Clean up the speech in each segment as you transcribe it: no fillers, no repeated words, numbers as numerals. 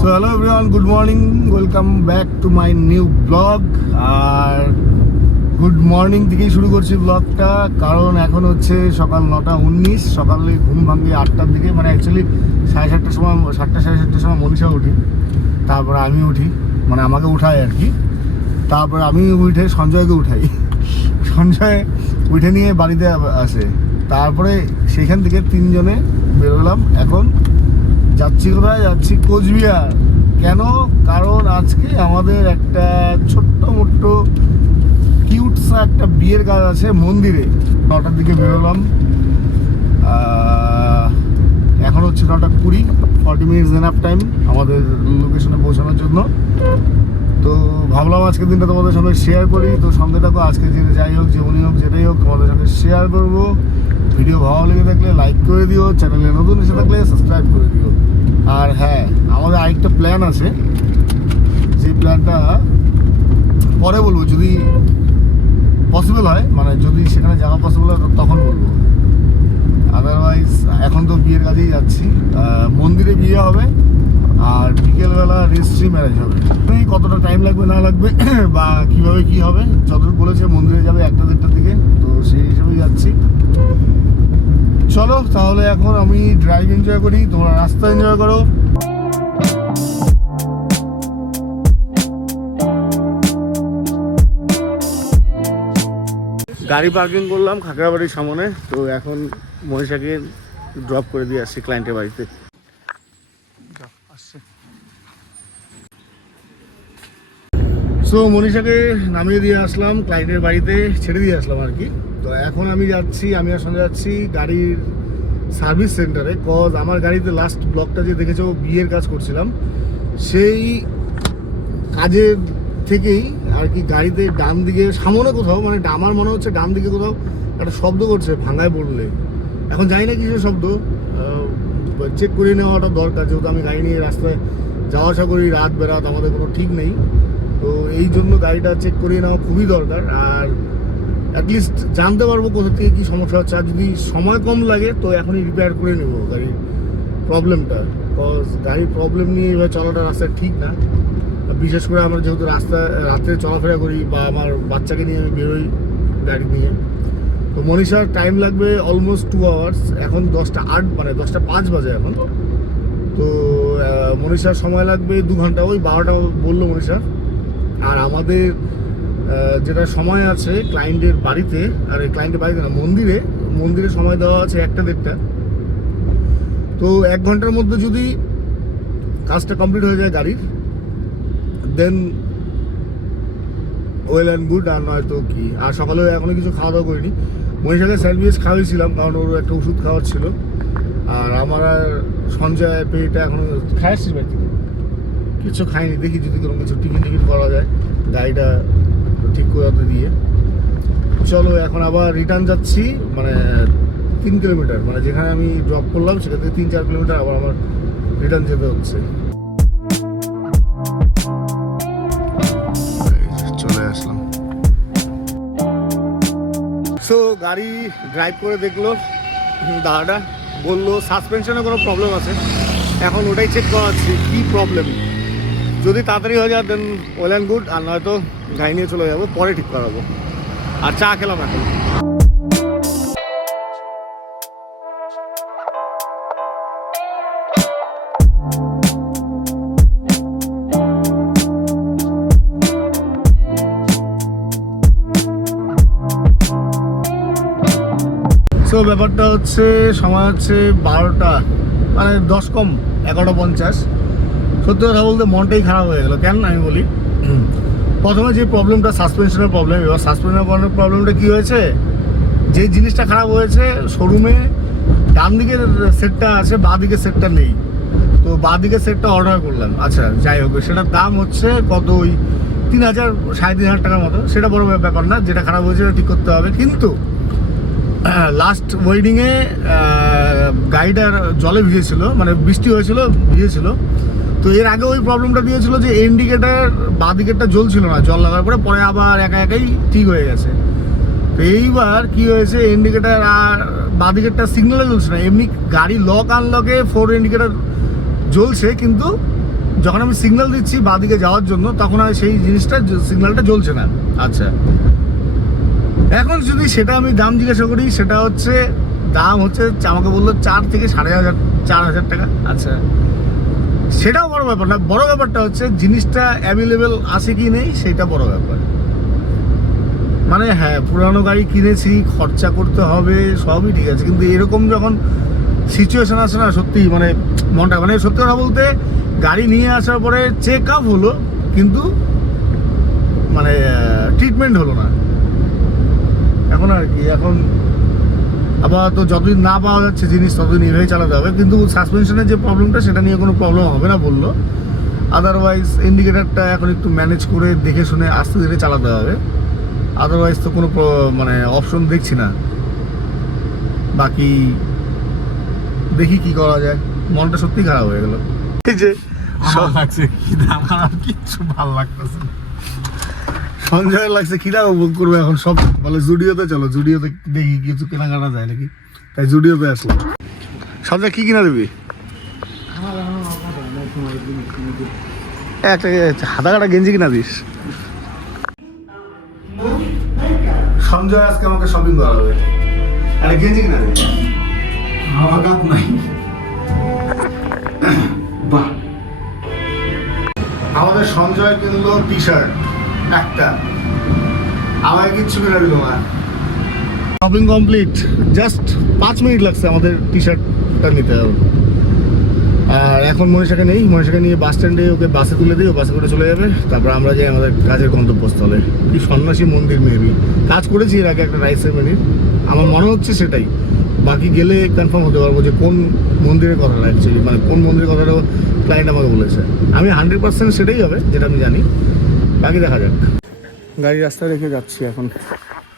So hello everyone, good morning, welcome back to my new vlog. আর good morning থেকেই শুরু করছি ব্লগটা, কারণ এখন হচ্ছে সকাল 9:19। সকালে ঘুম ভাঙে 8টার দিকে, মানে অ্যাকচুয়ালি 7:30টার সময়, 7টা 7:30টার সময় মনীষা উঠি, তারপরে আমি উঠি, মানে আমাকে উঠায় আর কি। তারপরে আমি উঠে সঞ্জয়কে উঠাই, সঞ্জয় উঠে নিয়ে বাড়িতে আসে। তারপরে সেইখান থেকে তিনজনে বেরোলাম। এখন যাচ্ছি কোথায়? যাচ্ছি কোচবিহার। কেন? কারণ আজকে আমাদের একটা ছোট্ট মোট্ট কিউটসা একটা বিয়ের কাজ আছে মন্দিরে। 9টার দিকে বেরোলাম, এখন হচ্ছে 9:20। 40 মিনিটস এনাফ টাইম আমাদের লোকেশনে পৌঁছানোর জন্য। তো ভাবলাম আজকের দিনটা তোমাদের সঙ্গে শেয়ার করি। তো সঙ্গে থাকো, আজকে যাই হোক, যেমনই হোক, যেটাই হোক, তোমাদের সঙ্গে শেয়ার করবো। ভিডিও ভালো লেগে থাকলে লাইক করে দিও, চ্যানেলে নতুন এসে থাকলে সাবস্ক্রাইব করে দিও। আর হ্যাঁ, আমাদের আরেকটা প্ল্যান আছে, যে প্ল্যানটা পরে বলবো, যদি পসিবল হয়, মানে যদি সেখানে যাওয়া পসিবল হয় তখন বলবো। আদারওয়াইজ এখন তো বিয়ের কাজেই যাচ্ছি। মন্দিরে বিয়ে হবে আর বিকেলবেলা রেজিস্ট্রি ম্যারেজ হবে। কতটা টাইম লাগবে না লাগবে বা কিভাবে কি হবে, যতটুকু বলেছে মন্দিরে যাবে 1টা-1:30টার দিকে, তো সেই হিসেবেই যাচ্ছি। চলো তাহলে এখন আমি ড্রাইভ এনজয় করি, তোমরা রাস্তা এনজয় করো। গাড়ি পার্কিং করলাম খাগড়াবাড়ির সামনে। তো এখন মনীষাকে ড্রপ করে দিয়ে আসছি ক্লায়েন্টের বাড়িতে। সো মনীষাকে নামিয়ে দিয়ে আসলাম ক্লায়েন্টের বাড়িতে, ছেড়ে দিয়ে আসলাম আর কি। তো এখন আমি যাচ্ছি, আমি আর সঙ্গে যাচ্ছি গাড়ির সার্ভিস সেন্টারে। কজ আমার গাড়িতে লাস্ট ব্লকটা যে দেখেছো বিয়ের কাজ করছিলাম, সেই কাজের থেকেই আর কি গাড়িতে ডান দিকে সামনে কোথাও, মানে আমার মনে হচ্ছে ডান দিকে কোথাও একটা শব্দ করছে ভাঙায় পড়লে। এখন জানি না কিসের শব্দ, চেক করে নেওয়াটা দরকার, যেহেতু আমি গাড়ি নিয়ে রাস্তায় যাওয়া আসা করি রাত বেরাত, আমাদের কোনো ঠিক নেই। তো এই জন্য গাড়িটা চেক করিয়ে নেওয়া খুবই দরকার। আর অ্যাটলিস্ট জানতে পারবো কোথা থেকে কী সমস্যা হচ্ছে। আর যদি সময় কম লাগে তো এখনই রিপেয়ার করে নেব গাড়ির প্রবলেমটা। কজ গাড়ির প্রবলেম নিয়ে এবার চলাটা রাস্তায় ঠিক না। বিশেষ করে আমরা যেহেতু রাত্রে চলাফেরা করি, বা আমার বাচ্চাকে নিয়ে আমি বেরোই গাড়ি নিয়ে। তো মনীষার টাইম লাগবে অলমোস্ট 2 আওয়ার্স। এখন 10:08, মানে 10:05 বাজে এখন। তো মনীষার সময় লাগবে 2 ঘন্টা, ওই 12টা বললো মনীষা। আর আমাদের যেটা সময় আছে ক্লায়েন্টের বাড়িতে, আর ক্লায়েন্টের বাড়িতে না, মন্দিরে সময় দেওয়া আছে 1টা-1:30টা। তো 1 ঘন্টার মধ্যে যদি কাজটা কমপ্লিট হয়ে যায় গাড়ির, দেন ওয়েল অ্যান্ড গুড। আর নয়তো কি। আর সকালে এখনো কিছু খাওয়া দাওয়া করিনি। মনীষাকে স্যান্ডউইচ খাওয়াইছিলাম, কারণ ওর একটা ওষুধ খাওয়ার ছিল। আর আমার আর সঞ্জয় পেয়েটা এখনো খাইছিস বাড়ি থেকে কিছু খাইনি। দেখি যদি কোনো কিছু টিফিন করা যায় গাড়িটা ঠিক করে দিয়ে। চলো এখন আবার রিটার্ন যাচ্ছি, মানে 3 কিলোমিটার, মানে যেখানে আমি ড্রপ করলাম সেখান থেকে 3-4 কিলোমিটার আবার আমার রিটার্ন যেতে হচ্ছে। চলে আসলাম। সো গাড়ি ড্রাইভ করে দেখলো দাদাটা, বললো সাসপেনশনে কোনো প্রবলেম আছে। এখন ওটাই চেক করাচ্ছি কী প্রবলেম। যদি তাড়াতাড়ি হয়ে যায় দেন ওয়েল অ্যান্ড গুড, আর নয়তো গাড়ি নিয়ে চলে যাবো, পরে ঠিক করাবো। আর চা খেলাম এখন। সো ব্যাপারটা হচ্ছে, সময় হচ্ছে 12টা, মানে 10 কম 11:50। সত্যি কথা বলতে মনটাই খারাপ হয়ে গেলো। কেন আমি বলি, প্রথমে যে প্রবলেমটা সাসপেনশনের প্রবলেম, এবার সাসপেনশনের প্রবলেমটা কী হয়েছে, যে জিনিসটা খারাপ হয়েছে শোরুমে ডান দিকের সেটটা আছে, বাঁ দিকের সেটটা নেই। তো বাঁ দিকের সেটটা অর্ডার করলাম। আচ্ছা যাই হোক, সেটার দাম হচ্ছে কত, ওই 3,000 3,500 টাকার মতো। সেটা বড় ব্যাপার না, যেটা খারাপ হয়েছে সেটা ঠিক করতে হবে। কিন্তু লাস্ট ওয়েডিংয়ে গাড়িটার জলে ভিজেছিল, মানে বৃষ্টি হয়েছিল, ভিজেছিল। তো এর আগে ওই প্রবলেমটা দিয়েছিল যে ইন্ডিকেটার বাঁ দিকেরটা জ্বলছিল না, জল লাগার পরে আবার একাই ঠিক হয়ে গেছে। তো এইবার কি হয়েছে, ইন্ডিকেটার আর বাঁ দিকেরটা সিগন্যালে জ্বলছে না, এমনি গাড়ি লক আনলকে 4 ইন্ডিকেটার জ্বলছে, কিন্তু যখন আমি সিগন্যাল দিচ্ছি বাঁদিকে যাওয়ার জন্য তখন আর সেই জিনিসটা সিগন্যালটা জ্বলছে না। আচ্ছা, এখন যদি সেটা আমি দাম জিজ্ঞাসা করি, সেটা হচ্ছে দাম হচ্ছে আমাকে বললো 4 থেকে 4,500 টাকা। আচ্ছা, সেটাও বড় ব্যাপার না, বড় ব্যাপারটা হচ্ছে জিনিসটা অ্যাভেলেবেল আছে কি নেই সেটা বড় ব্যাপার। মানে হ্যাঁ, পুরানো গাড়ি কিনেছি, খরচা করতে হবে, সবই ঠিক আছে, কিন্তু এরকম যখন সিচুয়েশন আসে না, সত্যি মানে মনটা, মানে সত্যি কথা বলতে গাড়ি নিয়ে আসার পরে চেক আপ হলো কিন্তু মানে ট্রিটমেন্ট হলো না। এখন আর কি, এখন আবার তো যতদিন না পাওয়া যাচ্ছে জিনিস ততদিন এইভাবেই চালাতে হবে। কিন্তু সাসপেনশনের যে প্রবলেমটা সেটা নিয়ে কোনো প্রবলেম হবে না বললো। আদারওয়াইজ ইন্ডিকেটারটা এখন একটু ম্যানেজ করে দেখে শুনে আস্তে ধীরে চালাতে হবে, আদারওয়াইজ তো কোনো মানে অপশন দেখছি না। বাকি দেখি কি করা যায়, মনটা সত্যি খারাপ হয়ে গেল। এই যে সব লাগছে খিদা, আমার আর কিচ্ছু ভালো লাগতেছে না। সঞ্জয় লাগছে খিদা, বুক করবো এখন সব বলে জুডিওতে চলো, জুডিওতে দেখি কিছু কেনাকাটা যায় নাকি, তাই জুডিওতে আসলাম। সঞ্জয় কি কিনা দিবি? একটা হাতা কাটা গেঞ্জি কিনা দিস। সঞ্জয় আজকে আমাকে শপিং করা হবে, আরে গেঞ্জি কিনা দিবি? আমার কাপ নাই। বাহ, আমাদের সঞ্জয় কিনলো টি শার্ট একটা, আমাকে কিচ্ছু কিনে দিল না। শপিং কমপ্লিট, জাস্ট 5 মিনিট লাগছে আমাদের টি শার্টটা নিতে হবে। আর এখন মনীষাকে নেই, মনীষাকে নিয়ে বাস স্ট্যান্ডে ওকে বাসে তুলে দিই, ও বাসে করে চলে যাবে। তারপর আমরা যাই আমাদের কাজের গন্তব্যস্থলে। কি সন্ন্যাসী মন্দির মেবি, কাজ করেছি এর আগে একটা রাইস সেরেমনির, আমার মনে হচ্ছে সেটাই। বাকি গেলে কনফার্ম হতে পারবো যে কোন মন্দিরের কথাটা অ্যাকচুয়ালি, মানে কোন মন্দিরের কথাটা ক্লায়েন্ট আমাকে বলেছে। আমি 100% সেটাই হবে যেটা আমি জানি, বাকি দেখা যাক। গাড়ি রাস্তায় রেখে যাচ্ছি এখন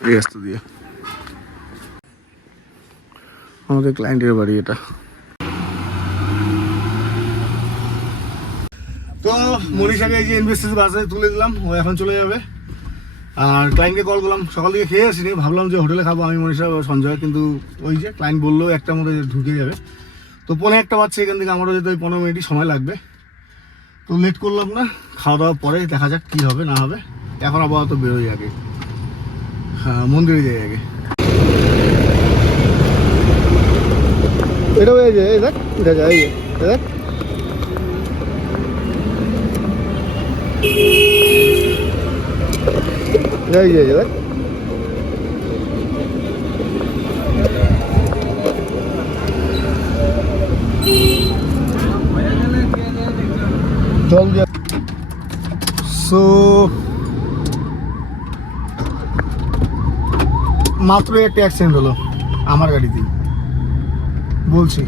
এই রাস্তা দিয়ে, আমাদের ক্লায়েন্টের বাড়ি এটা। তো মনীষাকে এই যে ইনভেস্টিস বাসে তুলে দিলাম, ও এখন চলে যাবে। আর ক্লায়েন্টকে কল করলাম, সকাল থেকে খেয়ে আসিনি, ভাবলাম যে হোটেলে খাবো আমি, মনীষা, সঞ্জয়, কিন্তু ওই যে ক্লায়েন্ট বললো 1টার মধ্যে ঢুকে যাবে। তো 1:45 বাজছে, এখান থেকে আমারও যেতে 15 মিনিটই সময় লাগবে। তো লেট করলাম না, খাওয়া দাওয়া পরে দেখা যাক কী হবে না হবে। এখন আপাতত বেরোই আগে, হ্যাঁ মন্দিরে যাই আগে। এটা হয়ে যায়, দেখ এটা যায়, দেখ যাই যাই দেখ। চল যা। সো মাত্র একটা অ্যাক্সিডেন্ট হলো আমার গাড়িতেই, বলছি।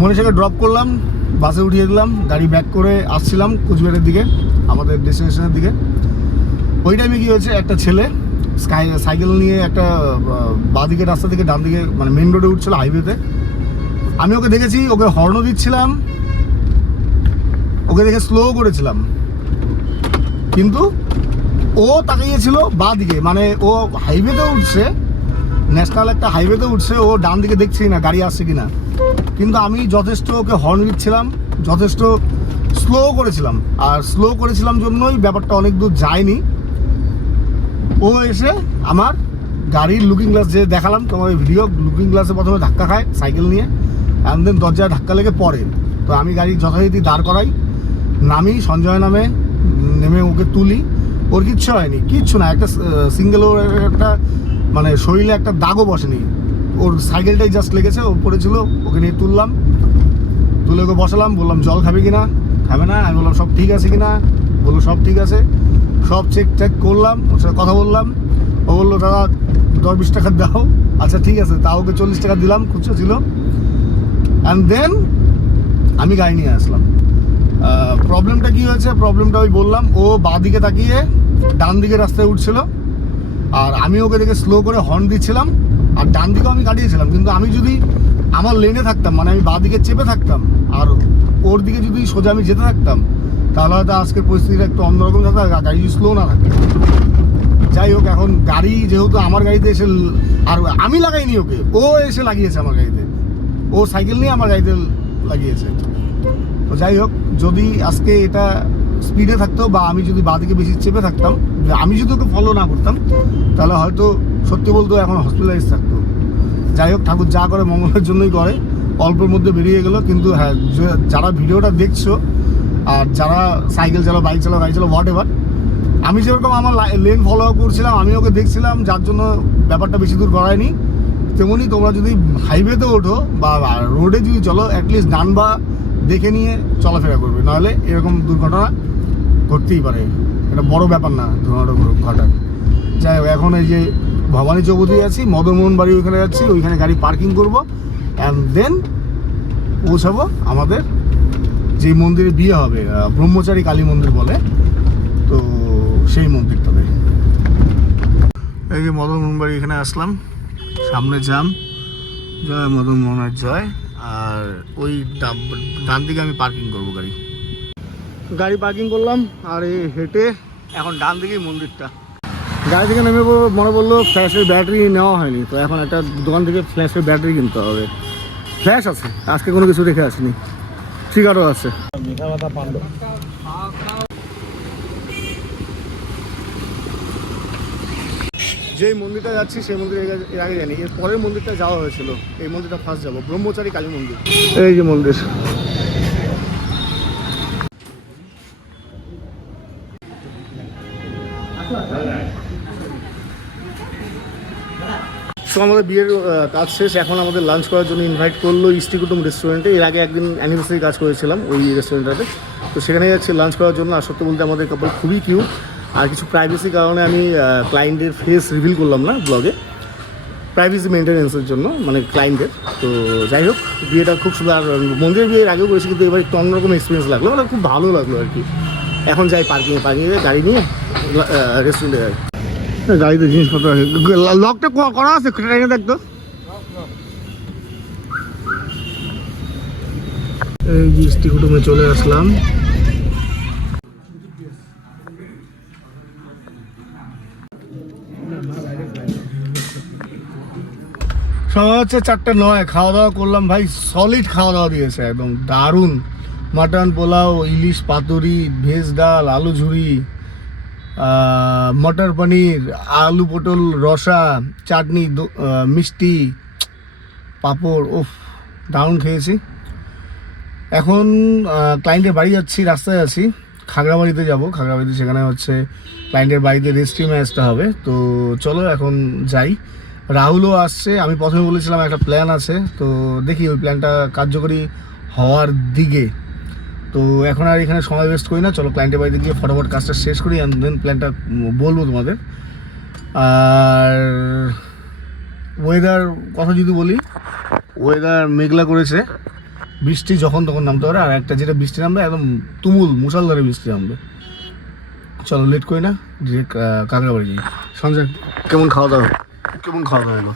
মনীষাকে ড্রপ করলাম, বাসে উঠিয়ে দিলাম, গাড়ি ব্যাক করে আসছিলাম কোচবিহারের দিকে, আমাদের ডেস্টিনেশনের দিকে। ওই টাইমে কি হয়েছে, একটা ছেলে সাইকেল নিয়ে একটা বাঁদিকে রাস্তা থেকে ডান দিকে মানে মেন রোডে উঠছিল হাইওয়েতে। আমি ওকে দেখেছি, ওকে হর্নও দিচ্ছিলাম, ওকে দেখে স্লো করেছিলাম, কিন্তু ও তাকিয়েছিল বাঁ দিকে, মানে ও হাইওয়েতে উঠছে, ন্যাশনাল একটা হাইওয়েতে উঠছে, ও ডান দিকে দেখছি না গাড়ি আসছে কিনা। কিন্তু আমি যথেষ্ট ওকে হর্ন দিচ্ছিলাম, যথেষ্ট স্লো করেছিলাম, আর স্লো করেছিলাম জন্যই ব্যাপারটা অনেক দূর যায়নি। ও এসে আমার গাড়ির লুকিং গ্লাস যে দেখালাম তোমার ভিডিও, লুকিং গ্লাসে প্রথমে ধাক্কা খায় সাইকেল নিয়ে, অ্যান্ড দেন দরজায় ধাক্কা লেগে পড়ে। তো আমি গাড়ি যথারীতি দাঁড় করাই, নামি, সঞ্জয় নামে, নেমে ওকে তুলি। ওর কিচ্ছু হয়নি, কিচ্ছু না, একটা সিঙ্গেল, ওর একটা মানে শরীরে একটা দাগও বসেনি, ওর সাইকেলটাই জাস্ট লেগেছে, ও পড়েছিল। ওকে নিয়ে তুললাম, তুলে ওকে বসালাম, বললাম জল খাবে কিনা, খাবে না। আমি বললাম সব ঠিক আছে কিনা, বললো সব ঠিক আছে। সব চেক করলাম, ওর সাথে কথা বললাম। ও বললো দাদা 10-20 টাকা দাও। আচ্ছা ঠিক আছে, তাও ওকে 40 টাকা দিলাম, খুচরো ছিল। অ্যান্ড দেন আমি গাড়ি নিয়ে আসলাম। প্রবলেমটা কি হয়েছে, প্রবলেমটা ওই বললাম, ও বাঁ দিকে তাকিয়ে ডান দিকে রাস্তায় উঠছিল, আর আমি ওকে দেখে স্লো করে হর্ন দিচ্ছিলাম, আর ডান দিকেও আমি কাটিয়েছিলাম। কিন্তু আমি যদি আমার লেনে থাকতাম, মানে আমি বাঁ দিকে চেপে থাকতাম, আর ওর দিকে যদি সোজা আমি যেতে থাকতাম, তাহলে হয়তো আজকের পরিস্থিতিটা একটু অন্যরকম থাকতো, গাড়ি যদি স্লো না থাকে। যাই হোক, এখন গাড়ি যেহেতু আমার গাড়িতে এসে, আর আমি লাগাইনি ওকে, ও এসে লাগিয়েছে আমার গাড়িতে। ও সাইকেল নিয়ে আমার গাড়িতে লাগিয়েছে। তো যাই হোক, যদি আজকে এটা স্পিডে থাকতো বা আমি যদি বাঁদিকে বেশি চেপে থাকতাম, আমি যদি ওকে ফলো না করতাম, তাহলে হয়তো সত্যি বলতো এখন হসপিটালাইজ থাকতো। যাই হোক, ঠাকুর যা করে মঙ্গলের জন্যই করে, অল্পের মধ্যে বেরিয়ে গেলো। কিন্তু হ্যাঁ, যারা ভিডিওটা দেখছো আর যারা সাইকেল চালাও, বাইক চালাও, গাড়ি চালাও, হোয়াট এভার, আমি যেরকম আমার লেন ফলো আপ করছিলাম, আমি ওকে দেখছিলাম, যার জন্য ব্যাপারটা বেশি দূর গড়ায়নি। তেমনি তোমরা যদি হাইওয়েতে ওঠো বা রোডে যদি চলো, অ্যাটলিস্ট ডান বা দেখে নিয়ে চলাফেরা করবে, নাহলে এরকম দুর্ঘটনা ঘটতেই পারে। এটা বড় ব্যাপার না দুর্ঘটনা ঘটায়। যাই হোক, এখন এই যে ভবানী চৌপতি আছি, মদনমোহন বাড়ি ওইখানে যাচ্ছি, ওইখানে গাড়ি পার্কিং করবো, অ্যান্ড দেন পৌঁছাবো আমাদের যে মন্দিরে বিয়ে হবে, ব্রহ্মচারী কালী মন্দির বলে, তো সেই মন্দিরটাতে। এই যে মদনমোহন বাড়ি, এখানে আসলাম, সামনে জাম, জয় মদনমোহনের জয়। আর ওই ডান দিকে আমি পার্কিং করবো গাড়ি পার্কিং করলাম, আর এই হেঁটে এখন ডান দিকেই মন্দিরটা। গাড়ি থেকে নেমে মনে বললো ফ্ল্যাশের ব্যাটারি নেওয়া হয়নি, তো এখন একটা দোকান থেকে ফ্ল্যাশের ব্যাটারি কিনতে হবে। ফ্ল্যাশ আছে, আজকে কোনো কিছু রেখে আসিনি, ট্রিগারও আছে। যেই মন্দিরটা যাচ্ছি সেই মন্দিরে এর আগে জানি, এর পরের মন্দিরটা যাওয়া হয়েছিল, এই মন্দিরটা ফার্স্ট যাবো, ব্রহ্মচারী কালী মন্দির। এই যে মন্দির, সো আমাদের বিয়ের কাজ শেষ, এখন আমাদের লাঞ্চ করার জন্য ইনভাইট করলো ইষ্টি কুটুম রেস্টুরেন্টে। এর আগে একদিন অ্যানিভার্সারি কাজ করেছিলাম ওই রেস্টুরেন্টটাতে, তো সেখানে যাচ্ছি লাঞ্চ করার জন্য। আর সত্যি বলতে আমাদের কাপল খুবই কিউট, আর কিছু প্রাইভেসি কারণে আমি ক্লায়েন্টের ফেস রিভিল করলাম না ব্লগে, প্রাইভেসি মেনটেন্যান্সের জন্য, মানে ক্লায়েন্টের। তো যাই হোক, বিয়েটা খুব সুন্দর। আর মন্দিরের বিয়ের আগেও করেছি, কিন্তু এবার একটু অন্যরকম এক্সপিরিয়েন্স লাগলো, মানে খুব ভালো লাগলো আর কি। এখন যাই পার্কিংয়ে গাড়ি নিয়ে রেস্টুরেন্টে যাই। গাড়িতে জিনিসপত্র আছে, লকটা করা আছে, ট্রেনে দেখতো। এই যে ইষ্টি কুটুমে চলে আসলাম। সময় হচ্ছে 4:09, খাওয়া দাওয়া করলাম ভাই, সলিড খাওয়া দাওয়া দিয়েছে, একদম দারুণ। মাটন পোলাও, ইলিশ পাতুরি, ভেজ ডাল, আলু ঝুরি, মটর পনির, আলু পটল রসা, চাটনি, মিষ্টি, পাঁপড়, ওফ দারুণ খেয়েছি। এখন ক্লায়েন্টের বাড়ি যাচ্ছি, রাস্তায় আছি, খাগড়াবাড়িতে যাব। খাগড়াবাড়িতে সেখানে হচ্ছে ক্লায়েন্টের বাড়িতে রেস্টরুমে আসতে হবে, তো চলো এখন যাই। রাহুলও আসছে, আমি প্রথমে বলেছিলাম একটা প্ল্যান আছে, তো দেখি ওই প্ল্যানটা কার্যকরী হওয়ার দিকে। তো এখন আর এখানে সময় ওয়েস্ট করি না, চলো ক্লায়েন্টের বাড়িতে গিয়ে ফটাফট কাজটা শেষ করি, অ্যান্ড দেন প্ল্যানটা বলবো তোমাদের। আর ওয়েদার কথা যদি বলি, ওয়েদার মেঘলা করেছে, বৃষ্টি যখন তখন নামতে পারে, আর একটা যেটা বৃষ্টি নামবে একদম তুমুল মুষলধারে বৃষ্টি নামবে। চলো লেট করি না, ডিরেক্ট কাঁকড়াবাড়ি যাই। সঞ্জয়, কেমন খাওয়া দাওয়া হলো?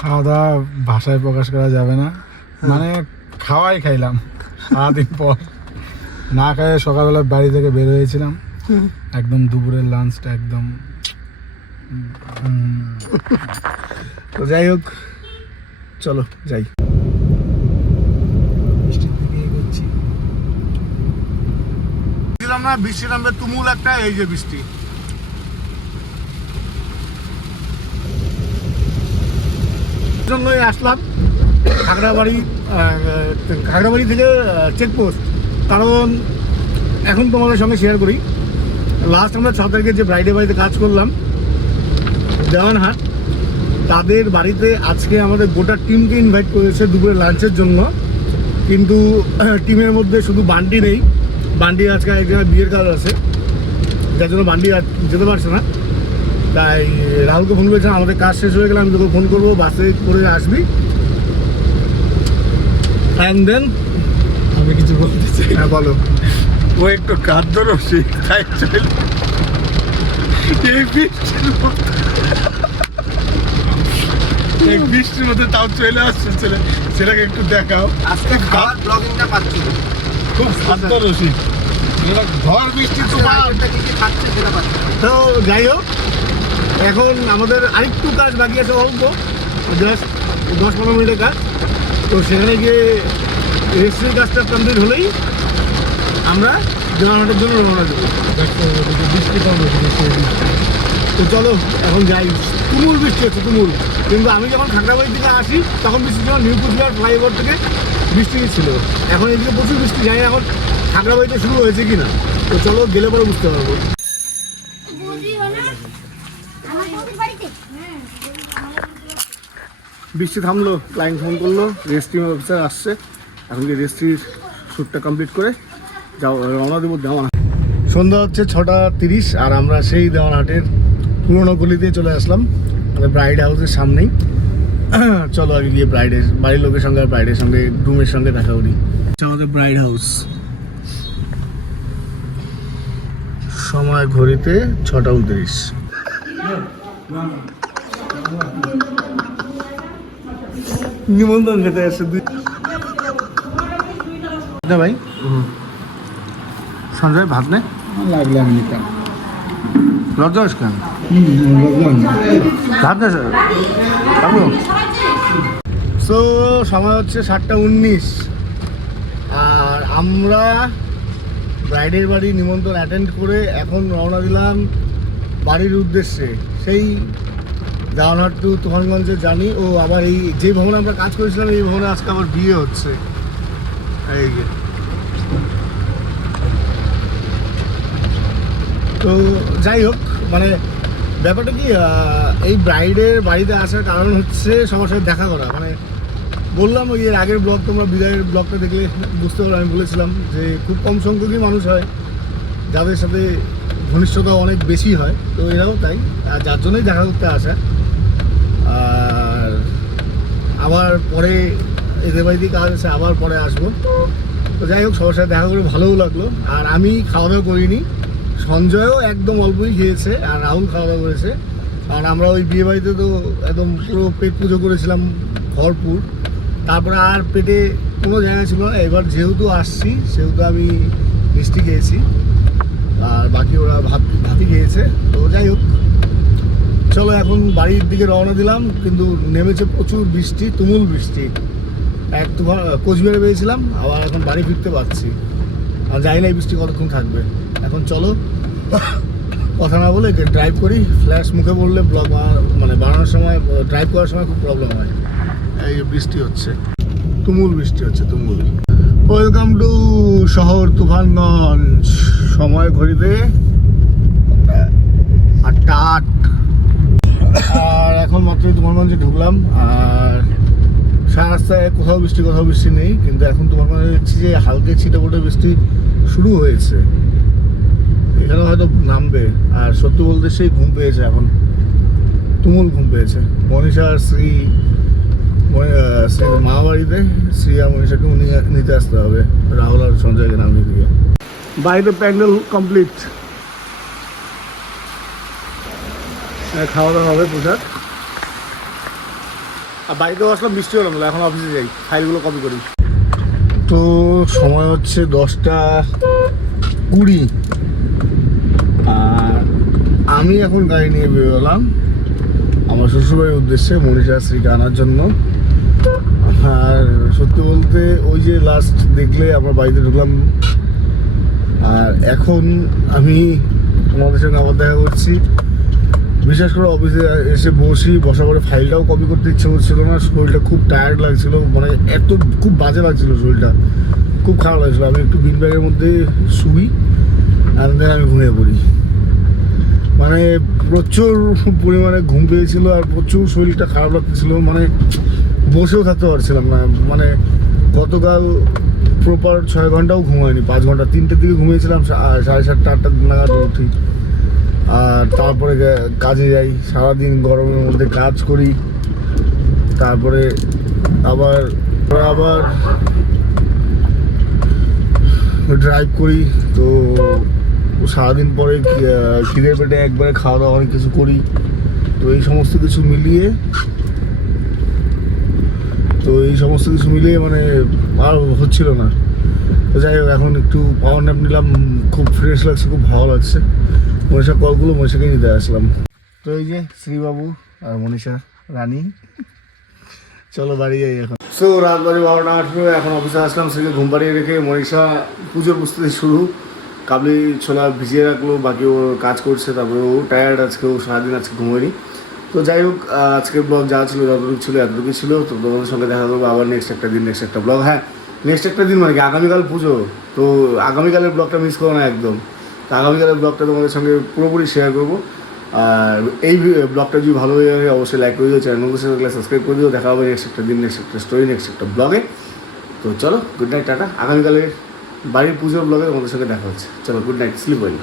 খাওয়া দাওয়া ভাষায় প্রকাশ করা যাবে না, মানে খাওয়াই খাইলাম সারাদিন পর। না খাইয়ে সকালবেলা বাড়ি থেকে বের হয়েছিলাম, একদম দুপুরের লাঞ্চটা একদম। তো যাই হোক, চলো যাই। না বৃষ্টি নামবে তুমুল একটা, এই যে বৃষ্টি, জন্যই আসলাম খাগড়াবাড়ি থেকে চেকপোস্ট। কারণ এখন তোমাদের সঙ্গে শেয়ার করি, লাস্ট আমরা 6 তারিখে যে ব্রাইডের বাড়িতে কাজ করলাম দেওয়ানহাট, তাদের বাড়িতে আজকে আমাদের গোটা টিমকে ইনভাইট করেছে দুপুরে লাঞ্চের জন্য। কিন্তু টিমের মধ্যে শুধু বান্টি নেই, বান্টি আজকে একজনের বিয়ের কাজ আছে, যার জন্য বান্টি যেতে পারছে না। তাই রাহুলকে ফোন করেছিলাম, আমাদের কাজ শেষ হয়ে গেলে আমি তোকে ফোন করবো, বাসে করে আসবি। অ্যান্ড দেন আমি কিছু বলতে চাই। হ্যাঁ বলো। ও একটু কার্যরসিক, তাই এই বৃষ্টির মধ্যে তাও চলে আসছে, ছেলেকে একটু দেখাও। আজকে খাওয়ার ব্লগিংটা পাচ্ছি, খুব কার্যরসিক, ঝড় বৃষ্টি তো যাই হোক, এখন আমাদের আরেকটু কাজ বাকি আছে, অল্প জাস্ট 10-15 মিনিটের কাজ। তো সেখানে গিয়ে রেজিস্ট্রির কাজটা কমপ্লিট হলেই আমরা দেওয়ানহাটের জন্য রওনা দেবো। বৃষ্টি কম হচ্ছে, তো চলো এখন যাই। তুমুল বৃষ্টি হচ্ছে, তুমুল। কিন্তু আমি যখন খাগড়াবাড়ি থেকে আসি তখন বৃষ্টি ছিল, নিউ কুচবিহার ফ্লাইওভার থেকে বৃষ্টি ছিল। এখন এদিকে প্রচুর বৃষ্টি, জানি না এখন খাগড়াবাড়িতে শুরু হয়েছে কি না। তো চলো গেলে পরে বুঝতে পারবো। বৃষ্টি থামলো, ক্লায়েন্ট ফোন করলো, রেজিস্ট্রি অফিসার আসছে। এখন কি রেজিস্ট্রির শ্যুটটা কমপ্লিট করে যাও রওনা দেবো দেওয়ানহাট। সন্ধ্যা হচ্ছে 6:30 আর আমরা সেই দেওয়ানহাটের পুরোনো গলিতে চলে আসলাম, আমাদের ব্রাইড হাউসের সামনেই। চলো আগে গিয়ে বাড়ির লোকের সঙ্গে আর ব্রাইডের সঙ্গে গ্রুমের সঙ্গে দেখা করি। আমাদের ব্রাইড হাউস, সময় ঘড়িতে 6:29। নিমন্ত্রণ খেতে আসছে না ভাই? সঞ্জয় ভাত নেই লাগলে আমি নিতাম। লজ্জা হস কেন? ভাত নেই স্যার। সো সময় হচ্ছে 7:19 আর আমরা ব্রাইডের বাড়ি নিমন্ত্রণ অ্যাটেন্ড করে এখন রওনা দিলাম বাড়ির উদ্দেশ্যে। সেই দেওয়ানহাট টু তুফানগঞ্জে জানি। ও আবার এই যে ভবনে আমরা কাজ করেছিলাম এই ভবনে আজকে আমার বিয়ে হচ্ছে। এই যে তো যাই হোক, মানে ব্যাপারটা কি, এই ব্রাইডের বাড়িতে আসার কারণ হচ্ছে সবার সাথে দেখা করা। মানে বললাম ওই এর আগের ব্লগ, তোমরা বিদায়ের ব্লগটা দেখলে বুঝতে পারো, আমি বলেছিলাম যে খুব কম সংখ্যকই মানুষ হয় যাদের সাথে ঘনিষ্ঠতা অনেক বেশি হয়। তো এরাও তাই, আর যার জন্যই দেখা করতে আসা। আর আবার পরে এদের বাড়িতে কাজ আছে, আবার পরে আসবো। তো যাই হোক, সবার সাথে দেখা করে ভালোও লাগলো। আর আমি খাওয়া দাওয়া করিনি, সঞ্জয়ও একদম অল্পই খেয়েছে আর রাহুল খাওয়া দাওয়া করেছে। আর আমরা ওই বিয়ে বাড়িতে তো একদম পুরো পেট পুজো করেছিলাম ভরপুর, তারপরে আর পেটে কোনো জায়গা ছিল না। এবার যেহেতু আসছি সেহেতু আমি মিষ্টি খেয়েছি আর বাকি ওরা ভাতই খেয়েছে। তো যাই হোক, চলো এখন বাড়ির দিকে রওনা দিলাম। কিন্তু নেমেছে প্রচুর বৃষ্টি, তুমুল বৃষ্টি। কোচবিহারে পেয়েছিলাম, আবার এখন বাড়ি ফিরতে পারছি। আর জানি না এই বৃষ্টি কতক্ষণ থাকবে। এখন চলো কথা না বলে ড্রাইভ করি। ফ্ল্যাশ মুখে পড়লে ব্লগ মানে বানানোর সময়, ড্রাইভ করার সময় খুব প্রবলেম হয়। এই বৃষ্টি হচ্ছে, তুমুল বৃষ্টি হচ্ছে, তুমুল। ওয়েলকাম টু শহর তুফানগঞ্জ। সময় ঘড়িতে 8:08 আর এখন মাত্রই তুফানগঞ্জে ঢুকলাম। আর সারা রাস্তায় কোথাও বৃষ্টি নেই, কিন্তু এখন তুফানগঞ্জে দেখছি যে হালকা ছিটেফোঁটে বৃষ্টি শুরু হয়েছে। এখানে হয়তো নামবে। আর সত্যি বলতে সেই ঘুম পেয়েছে, এখন তুমুল ঘুম পেয়েছে। মনীষা আর শ্রী মা বাড়িতে, শ্রী আর মনীষাকে নিতে আসতে হবে, রাহুল আর সঞ্জয়কে নামিয়ে দিয়ে। বাড়িতে প্যান্ডেল কমপ্লিট, খাওয়া দাওয়া হবে পোশাক। আর বাড়িতেও আসলাম, বৃষ্টি হলাম, এখন অফিসে যাই, ফাইলগুলো কপি করি। তো সময় হচ্ছে 10:20 আর আমি এখন গাড়ি নিয়ে বেরোলাম আমার শ্বশুরবাড়ির উদ্দেশ্যে মনীষা শ্রীকে আনার জন্য। আর সত্যি বলতে ওই যে লাস্ট দেখলে আমরা বাড়িতে ঢুকলাম, আর এখন আমি তোমাদের সঙ্গে আবার দেখা করছি। বিশেষ করে অফিসে এসে বসার পরে ফাইলটাও কপি করতে ইচ্ছে করছিল না, শরীরটা খুব টায়ার্ড লাগছিল, মানে খুব বাজে লাগছিল, শরীরটা খুব খারাপ লাগছিলো। আমি একটু বিন ব্যাগের মধ্যে শুই আর দেন আমি ঘুমিয়ে পড়ি। মানে প্রচুর পরিমাণে ঘুম পেয়েছিল আর প্রচুর শরীরটা খারাপ লাগতেছিল, মানে বসেও থাকতে পারছিলাম না। মানে গতকাল প্রপার 6 ঘন্টাও ঘুমায়নি, 5 ঘন্টা। 3টের দিকে ঘুমিয়েছিলাম, 7:30 8টা নাগাদ উঠি। আর তারপরে কাজে যাই, সারাদিন গরমের মধ্যে কাজ করি, তারপরে আবার ড্রাইভ করি। তো সারাদিন পরে খিদের পেটে একবারে খাওয়া দাওয়া অনেক কিছু করি। তো এই সমস্ত কিছু মিলিয়ে মানে আর হচ্ছিল না। তো যাই হোক, এখন একটু পাওয়ার ন্যাপ নিলাম, খুব ফ্রেশ লাগছে, খুব ভালো লাগছে। মনীষা কলগুলো মনীষাকে নিতে আসলাম। তো এই যে শ্রীবাবু আর মনীষা রানী চলো বাড়ি যাই এখন। সো রাত বাজে 12:08, এখন অফিসে আসলাম, সেদিকে ঘুম পাড়িয়ে রেখে মনীষা পুজোর প্রস্তুতি শুরু। কাবলি ছোলা ভিজিয়ে রাখলো, বাকি ও কাজ করছে, তারপরে ও টায়ার্ড আজকে, ও সারাদিন আজকে ঘুমোয়নি। তো যাই হোক, আজকের ব্লগ যা ছিল যতটুকু ছিল এতটুকুই ছিল। তো তোমাদের সঙ্গে দেখা করবো আবার নেক্সট একটা দিন, নেক্সট একটা ব্লগ। হ্যাঁ, নেক্সট একটা দিন মানে কি, আগামীকাল পুজো, তো আগামীকালের ব্লগটা মিস করো না একদম। তো আগামীকালের ব্লগটা তোমাদের সঙ্গে পুরোপুরি শেয়ার করবো। আর এই ব্লগটা যদি ভালো হয়ে যায় অবশ্যই লাইক করে দিও, চ্যানেল নতুন থাকলে সাবস্ক্রাইব করে দিও। দেখা হবে নেক্সট একটা দিন, নেক্সট একটা স্টোরি, নেক্সট একটা ব্লগে। তো চলো, গুড নাইট, টাটা। আগামীকালের বাড়ির পুজোর ব্লগে তোমাদের সঙ্গে দেখা হচ্ছে। চলো, গুড নাইট, স্লিপ ওয়েল।